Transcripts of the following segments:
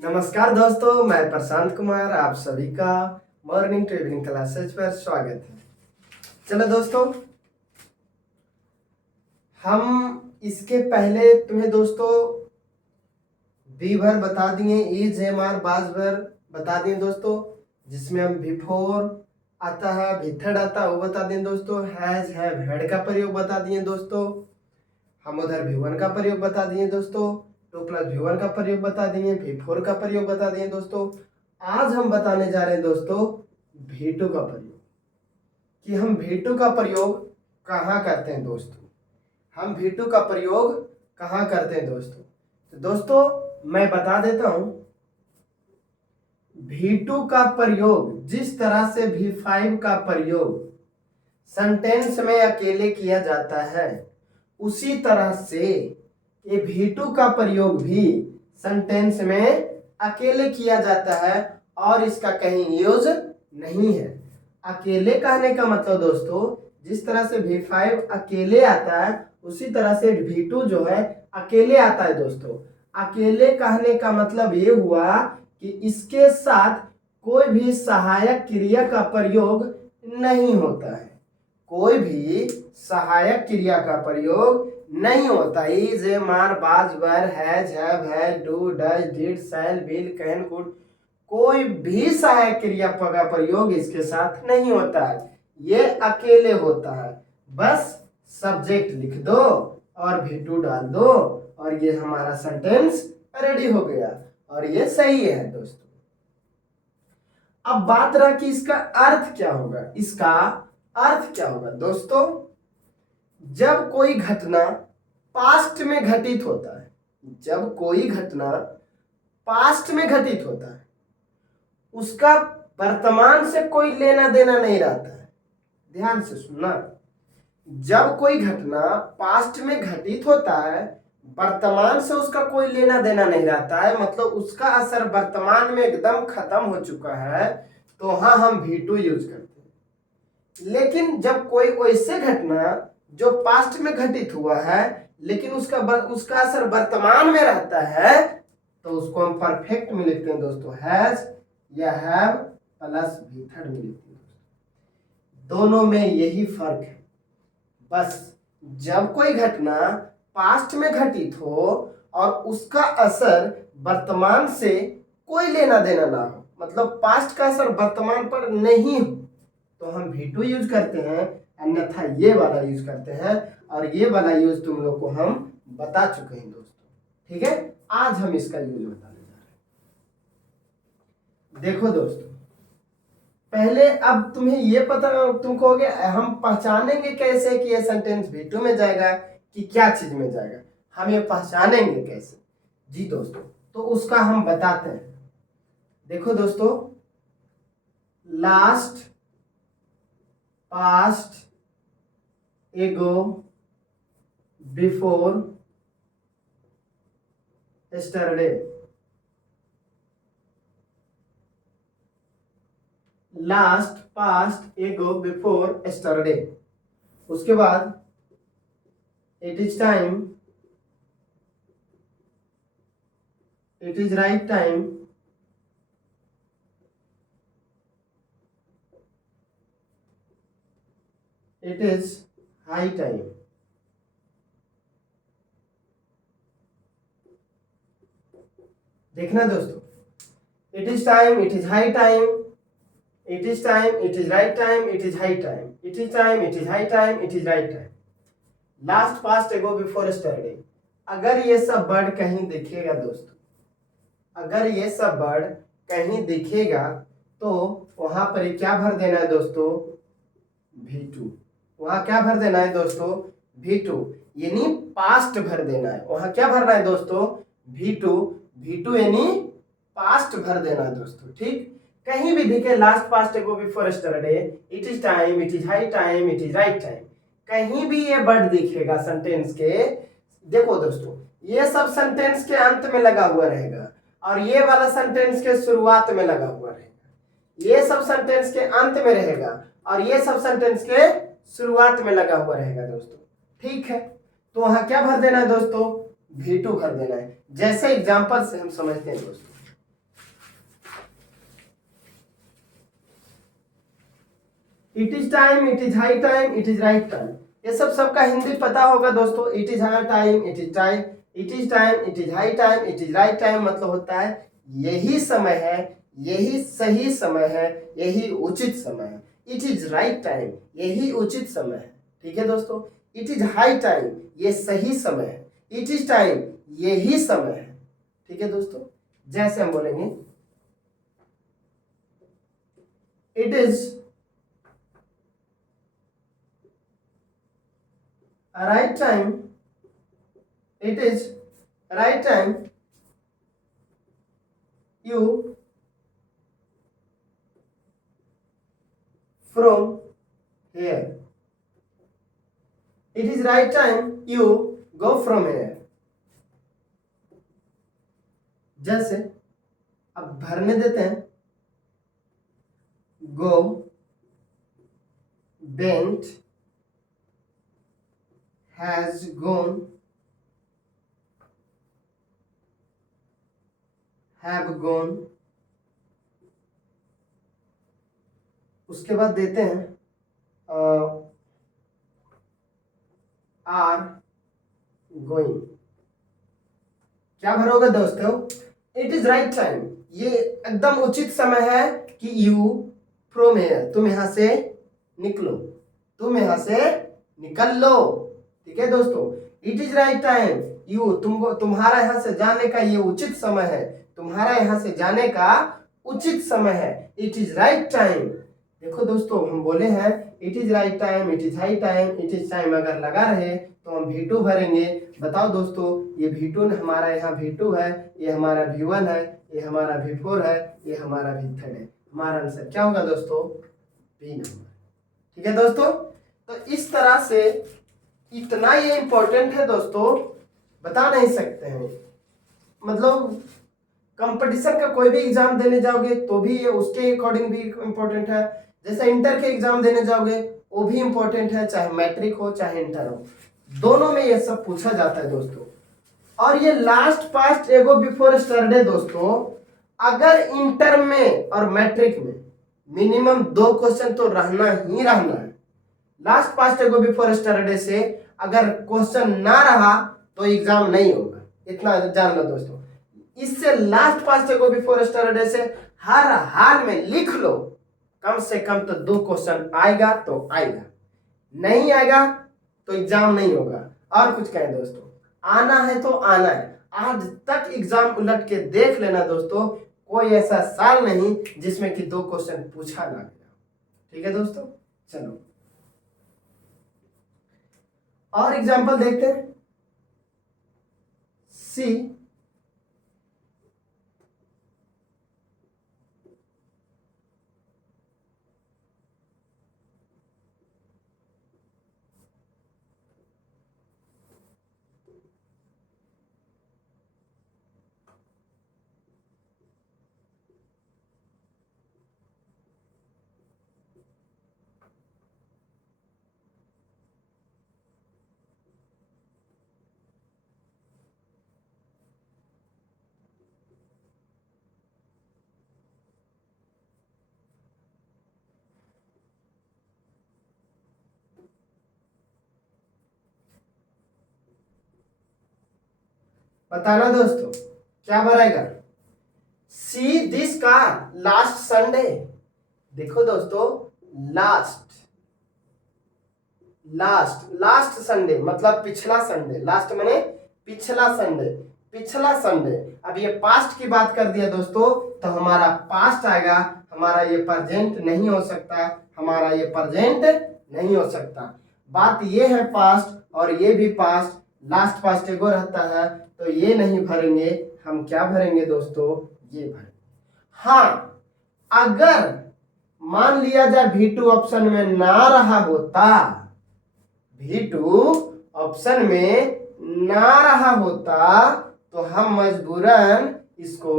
नमस्कार दोस्तों, मैं प्रशांत कुमार, आप सभी का मॉर्निंग टू इवनिंग क्लासेज पर स्वागत है। चलो दोस्तों, हम इसके पहले तुम्हें दोस्तों वी भर बता दिए, इज एम आर बाज भर बता दिए दोस्तों, जिसमें हम बिफोर आता है, भीथड़ आता है वो बता दिए दोस्तों, हैज हैव हैड का प्रयोग बता दिए दोस्तों, हम उधर V1 का प्रयोग बता दिए दोस्तों, 2 + V1 का प्रयोग बता दिए, V4 का प्रयोग बता दिए दोस्तों। आज हम बताने जा रहे हैं दोस्तों V2 का प्रयोग, कि हम V2 का प्रयोग कहाँ करते हैं दोस्तों। हम V2 का प्रयोग कहाँ करते हैं दोस्तों। तो दोस्तों मैं बता देता हूं, V2 का प्रयोग जिस तरह से V5 का प्रयोग सेंटेंस में अकेले किया जाता है, उसी तरह से ये V2 का प्रयोग भी सेंटेंस में अकेले किया जाता है और इसका कहीं यूज नहीं है। अकेले कहने का मतलब दोस्तों, जिस तरह से V5 अकेले आता है उसी तरह से V2 जो है अकेले आता है दोस्तों। अकेले कहने का मतलब ये हुआ कि इसके साथ कोई भी सहायक क्रिया का प्रयोग नहीं होता है, कोई भी सहायक क्रिया का प्रयोग नहीं होता। Is am are was were has have had do does did shall will can could, कोई भी सहायक क्रिया का प्रयोग इसके साथ नहीं होता है, ये अकेले होता है। बस सब्जेक्ट लिख दो और V2 डाल दो और ये हमारा सेंटेंस रेडी हो गया और ये सही है दोस्तों। अब बात रहा कि इसका अर्थ क्या होगा। इसका अर्थ क्या होगा दोस्तों, जब कोई घटना पास्ट में घटित होता है, जब कोई घटना पास्ट में घटित होता है, उसका वर्तमान से कोई लेना देना नहीं रहता है। ध्यान से सुनना, जब कोई घटना पास्ट में घटित होता है, वर्तमान से उसका कोई लेना देना नहीं रहता है, मतलब उसका असर वर्तमान में एकदम खत्म हो चुका है, तो हाँ हम V2 यूज करते हैं। लेकिन जब कोई वैसे घटना जो पास्ट में घटित हुआ है लेकिन उसका असर वर्तमान में रहता है, तो उसको हम परफेक्ट में लिखते हैं दोस्तों, हैज या हैव प्लस V3 में लिखते हैं। दोनों में यही फर्क है। बस जब कोई घटना पास्ट में घटित हो और उसका असर वर्तमान से कोई लेना देना ना हो, मतलब पास्ट का असर वर्तमान पर नहीं हो, तो हम V2 यूज करते हैं, अन्यथा ये वाला यूज करते हैं। और ये वाला यूज तुम लोग को हम बता चुके हैं दोस्तों, ठीक है। आज हम इसका यूज बताने जा रहे हैं। देखो दोस्तों, पहले अब तुम्हें ये पता, तुम कहोगे हम पहचानेंगे कैसे कि ये सेंटेंस V2 में जाएगा कि क्या चीज में जाएगा, हम ये पहचानेंगे कैसे। जी दोस्तों, तो उसका हम बताते हैं। देखो दोस्तों, लास्ट, पास्ट, एगो, बिफोर, यस्टरडे। लास्ट, पास्ट, एगो, बिफोर, यस्टरडे। उसके बाद it is time, it is right time, it is high time. देखना दोस्तों, it is time, it is high time, it is time, it is right time, it is high time, it is time, it is high time, it is right time. Last, past, एगो, before, yesterday. अगर ये सब word कहीं दिखेगा दोस्तों, अगर ये सब वर्ड कहीं दिखेगा तो वहां पर क्या भर देना है दोस्तों, V2। वहां क्या भर देना है दोस्तों, V2, यानी पास्ट भर देना है। वहां क्या भरना है दोस्तों, V2, V2 यानी पास्ट भर देना है दोस्तों, ठीक। कहीं भी दिखे लास्ट, पास्ट, एगो, before, yesterday, it is time, it is high time, it is right time, कहीं भी ये वर्ड दिखेगा सेंटेंस के, देखो दोस्तों ये सब सेंटेंस के अंत में लगा हुआ रहेगा और ये वाला सेंटेंस के शुरुआत में लगा हुआ रहेगा। ये सब सेंटेंस के अंत में रहेगा और ये सब सेंटेंस के शुरुआत में लगा हुआ रहेगा दोस्तों, ठीक है। तो वहां क्या भर देना है दोस्तों, V2 भर देना है। जैसे एग्जांपल से हम समझते हैं दोस्तों, it is time, it is high time, it is right time, ये सब सबका हिंदी पता होगा दोस्तों। It is high time, it is time, it is time, it is high time, it is right time मतलब होता है यही समय है, यही सही समय है, यही उचित समय है। इट इज राइट टाइम, यही उचित समय है। ठीक है दोस्तों। इट इज हाई टाइम, ये सही समय है। इट इज टाइम, यही समय है। ठीक है दोस्तों। जैसे हम बोलेंगे it is right time, it is right time you from here, it is right time you go from here। जैसे अब भरने देते हैं, go, went, has gone, have gone। उसके बाद देते हैं आर गोइंग। क्या भरोगे दोस्तों? इट इज राइट टाइम, ये एकदम उचित समय है कि यू फ्रॉम हियर, तुम यहां से निकलो, तुम यहां से निकल लो। ठीक है दोस्तों। It is right time you, तुमको तुम्हारा यहां से जाने का ये उचित समय है, तुम्हारा यहां से जाने का उचित समय है। It is right time. देखो दोस्तों, हम बोले हैं it is right time, it is high time, it is time अगर लगा रहे तो हम V2 भरेंगे। बताओ दोस्तों, ये V2 हमारा यहाँ V2 है, ये हमारा V1 है, ये हमारा V4 है, ये हमारा V3 है। हमारा आंसर क्या होगा दोस्तों? B number. ठीक है दोस्तों। तो इस तरह से इतना ये इंपॉर्टेंट है दोस्तों, बता नहीं सकते हैं। मतलब कंपटीशन का कोई भी एग्जाम देने जाओगे तो भी ये उसके अकॉर्डिंग भी इम्पोर्टेंट है। जैसे इंटर के एग्जाम देने जाओगे वो भी इम्पोर्टेंट है, चाहे मैट्रिक हो चाहे इंटर हो, दोनों में ये सब पूछा जाता है दोस्तों। और ये लास्ट पास्ट एगो बिफोर स्टरडे दोस्तों, अगर इंटर में और मैट्रिक में मिनिमम 2 क्वेश्चन तो रहना ही रहना है। लास्ट पास्ट एगो बिफोर स्टरडे से अगर क्वेश्चन ना रहा तो एग्जाम नहीं होगा, इतना जान लो दोस्तों। इससे लास्ट पास्ट एगो बिफोर स्टरडे से हर हाल में लिख लो, कम से कम तो 2 क्वेश्चन आएगा तो आएगा, नहीं आएगा तो एग्जाम नहीं होगा। और कुछ कहें दोस्तों, आना है तो आना है। आज तक एग्जाम उलट के देख लेना दोस्तों, कोई ऐसा साल नहीं जिसमें कि 2 क्वेश्चन पूछा ना गया। ठीक है दोस्तों। चलो और एग्जाम्पल देखते हैं। सी बताना दोस्तों क्या भरेगा? See this car last Sunday. देखो दोस्तों, लास्ट लास्ट लास्ट संडे मतलब पिछला संडे, लास्ट माने पिछला संडे, पिछला संडे। अब ये पास्ट की बात कर दिया दोस्तों तो हमारा पास्ट आएगा, हमारा ये प्रेजेंट नहीं हो सकता, हमारा ये प्रेजेंट नहीं हो सकता। बात ये है पास्ट और ये भी पास्ट, लास्ट पास्ट एगो रहता है तो ये नहीं भरेंगे। हम क्या भरेंगे दोस्तों? ये भरेंगे। हाँ, अगर मान लिया जाए V2 ऑप्शन में ना रहा होता, V2 ऑप्शन में ना रहा होता तो हम मजबूरन इसको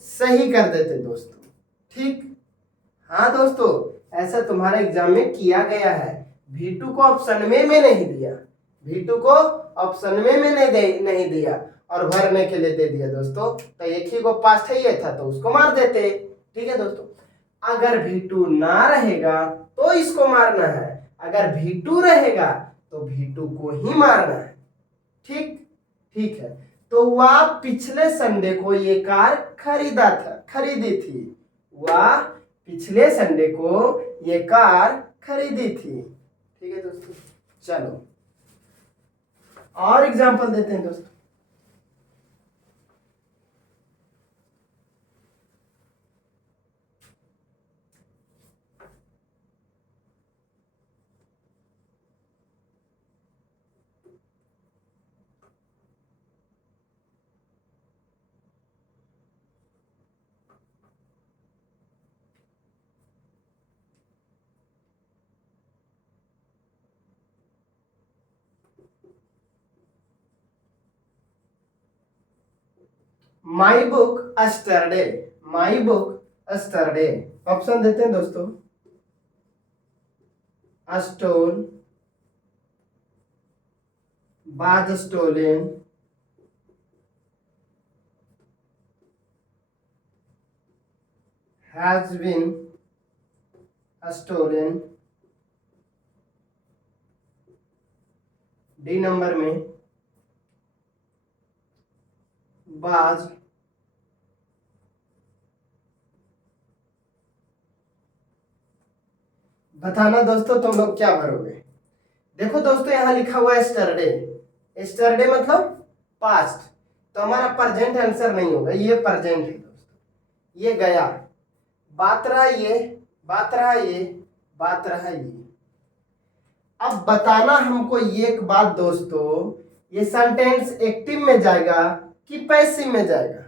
सही कर देते दोस्तों। ठीक। हाँ दोस्तों, ऐसा तुम्हारे एग्जाम में किया गया है। V2 को ऑप्शन में नहीं दिया, V2 को ऑप्शन में नहीं दिया, और भरने के लिए दे दिया दोस्तों, तो एक ही को पास्ट है ये था तो उसको मार देते। ठीक है दोस्तों, अगर V2 ना रहेगा तो इसको मारना है, अगर V2 रहेगा तो V2 को ही मारना है। ठीक ठीक है, तो वह पिछले संडे को ये कार खरीदी थी, वह पिछले संडे को ये कार खरीदी थी। ठीक है दोस्तों, चलो और एग्जांपल देते हैं दोस्तों। My book yesterday, my book yesterday, option देते हैं दोस्तों। Stole, was stolen, has been stolen, D number में बाज बताना दोस्तों तुम लोग क्या भरोगे। देखो दोस्तों यहां लिखा हुआ है स्टरडे, स्टरडे मतलब पास्ट, तो हमारा प्रेजेंट आंसर नहीं होगा, ये प्रेजेंट है दोस्तों, ये गया, बात रहा ये, बात रहा ये, बात रहा ये। अब बताना हमको ये एक बात दोस्तों, ये सेंटेंस एक्टिव में जाएगा कि पैसिव में जाएगा,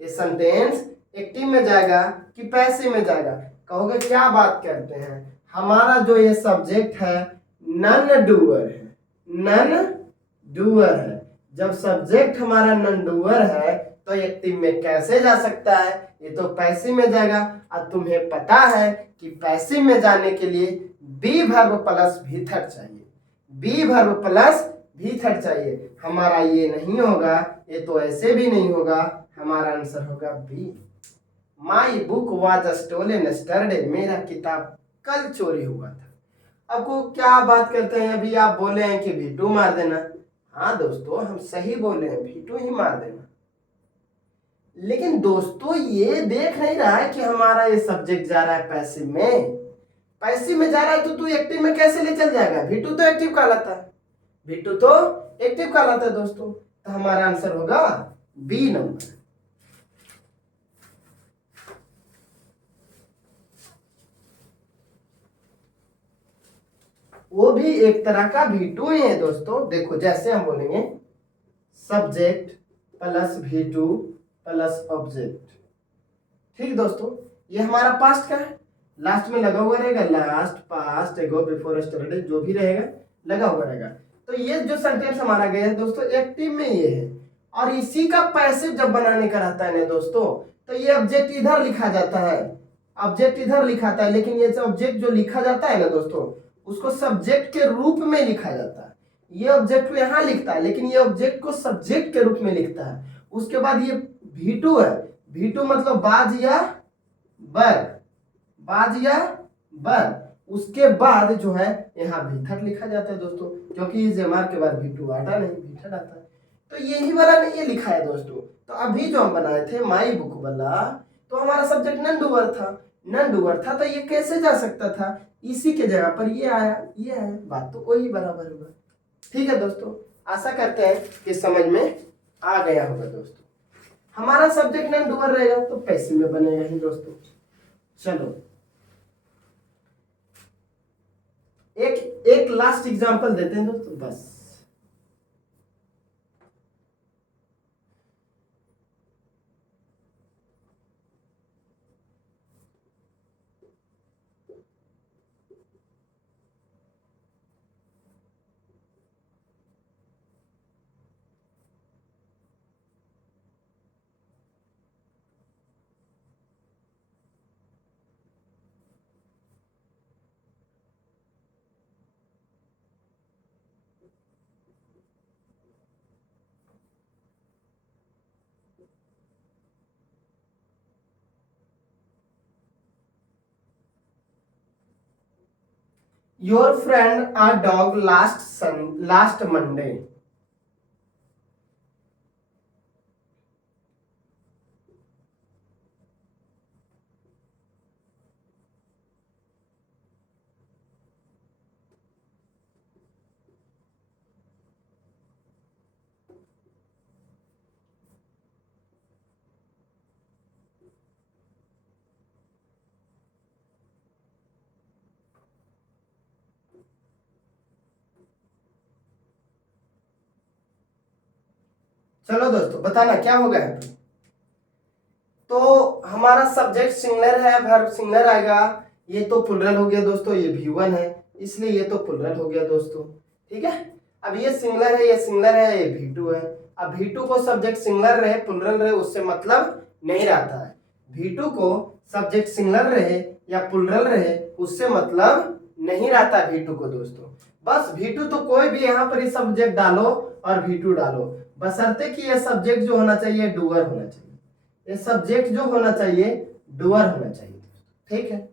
ये सेंटेंस एक्टिव में जाएगा कि पैसिव में जाएगा। कहोगे क्या बात करते हैं, हमारा जो ये सब्जेक्ट है नन डूअर है, नन डूअर है, जब सब्जेक्ट हमारा नन डूअर है तो एक्टिव में कैसे जा सकता है, ये तो पैसिव में जाएगा। और तुम्हें पता है कि पैसिव में जाने के लिए बी वर्ब प्लस भी थर्ड चाहिए, बी वर्ब प्लस भी थर्ड चाहिए, हमारा ये नहीं होगा, ये तो ऐसे भी नहीं होगा, हमारा आंसर होगा B. My book was stolen yesterday, मेरा किताब कल चोरी हुआ था। आपको क्या बात करते हैं, अभी आप बोले हैं कि V2 मार देना, हाँ दोस्तों हम सही बोले हैं, V2 ही मार देना। लेकिन दोस्तों ये देख नहीं रहा है कि हमारा ये सब्जेक्ट जा रहा है पैसिव में, पैसिव में जा रहा है तो तू एक्टिव में कैसे ले चल जाएगा, V2 तो एक्टिव कहलाता है, V2 तो एक्टिव कहलाता है दोस्तों, तो हमारा आंसर होगा बी नंबर। वो भी एक तरह का V2 ही है दोस्तों। देखो जैसे हम बोलेंगे subject plus V2 plus object, ठीक दोस्तों, ये हमारा पास्ट का है, लास्ट में लगा हुआ रहेगा, लास्ट पास्ट एगो बिफोर स्टरडे जो भी रहेगा लगा हुआ रहेगा। तो ये जो सेंटेंस हमारा गया है दोस्तों एक्टिव में ये है, और इसी का पैसिव जब बनाने का रहता है ना दोस्तों, तो ये ऑब्जेक्ट इधर लिखा जाता है, ऑब्जेक्ट इधर लिखाता है, लेकिन ये ऑब्जेक्ट जो लिखा जाता है ना दोस्तों उसको सब्जेक्ट के रूप में लिखा जाता है। ये ऑब्जेक्ट को यहाँ लिखता है लेकिन ये ऑब्जेक्ट को सब्जेक्ट के रूप में लिखता है। उसके बाद ये V2 है, V2 मतलब बाज या बर, बाज या बर, उसके बाद जो है यहाँ भीथट लिखा जाता है दोस्तों, क्योंकि इस एमआर के बाद V2 आता नहीं, भीथट आता है, तो यही वाला ये लिखा है दोस्तों। तो अभी जो हम बनाए थे माई बुक वाला, तो हमारा सब्जेक्ट नन डूअर था, नन डूअर था, तो ये कैसे जा सकता था, इसी के जगह पर ये आया, ये आया, बात तो कोई बराबर होगा। ठीक है दोस्तों, आशा करते हैं कि समझ में आ गया होगा दोस्तों। हमारा सब्जेक्ट नन डूअर रहेगा तो पैसिव में बनेगा ही दोस्तों। चलो एक लास्ट एग्जांपल देते हैं दोस्तों बस। Your friend a dog last Monday. चलो दोस्तों बताना क्या होगा। तो हमारा सब्जेक्ट सिंगुलर है, वर्ब सिंगुलर आएगा। ये तो प्लुरल हो गया दोस्तों, ये V1 है इसलिए ये तो प्लुरल हो गया दोस्तों। ठीक है, अब ये सिंगुलर है, ये सिंगुलर है, ये V2 है। अब V2 को सब्जेक्ट सिंगुलर रहे प्लुरल रहे उससे मतलब नहीं रहता है। V2 को सब्जेक्ट सिंगुलर रहे या प्लुरल रहे उससे मतलब नहीं रहता V2 को दोस्तों। बस V2 तो कोई भी यहाँ पर सब्जेक्ट डालो और V2 डालो, बशर्ते कि ये सब्जेक्ट जो होना चाहिए डूअर होना चाहिए। ये सब्जेक्ट जो होना चाहिए डूअर होना चाहिए। ठीक है,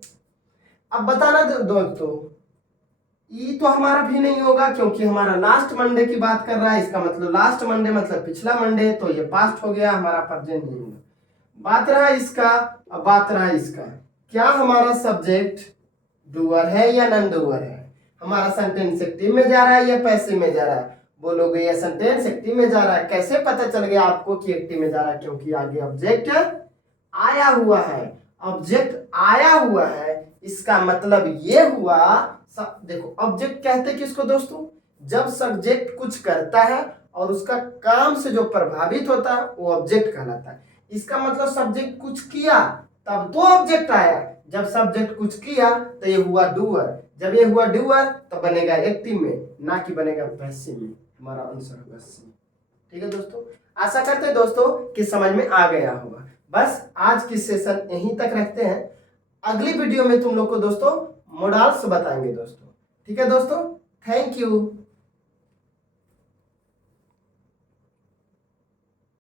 अब बताना दोस्तों ये तो हमारा भी नहीं होगा क्योंकि हमारा लास्ट मंडे की बात कर रहा है। इसका मतलब लास्ट मंडे मतलब पिछला मंडे, तो ये पास्ट हो गया, हमारा प्रेजेंट नहीं होगा। बात रहा इसका, अब बात रहा इसका, क्या हमारा सब्जेक्ट डूअर है या नॉन डूअर है। हमारा सेंटेंस एक्टिव में जा रहा है या पैसिव में जा रहा है। बोलोगे ये सेंटेंस एक्टिव में जा रहा है। कैसे पता चल गया आपको कि एक्टिव में जा रहा है, क्योंकि आगे ऑब्जेक्ट आया हुआ है। ऑब्जेक्ट आया हुआ है इसका मतलब ये हुआ, देखो ऑब्जेक्ट कहते किसको दोस्तों, जब सब्जेक्ट कुछ करता है और उसका काम से जो प्रभावित होता है वो ऑब्जेक्ट कहलाता है। इसका मतलब सब्जेक्ट कुछ किया तब तो ऑब्जेक्ट आया। जब सब्जेक्ट कुछ किया तो ये हुआ डूअर। जब ये हुआ डूअर तो बनेगा एक्टिव में, ना कि बनेगा पैसिव में। हमारा आंसर होगा सी। ठीक है दोस्तों, आशा करते हैं दोस्तों कि समझ में आ गया होगा। बस आज की सेशन यहीं तक रखते हैं। अगली वीडियो में तुम लोग को दोस्तों मॉडल्स बताएंगे दोस्तों। ठीक है दोस्तों, थैंक यू।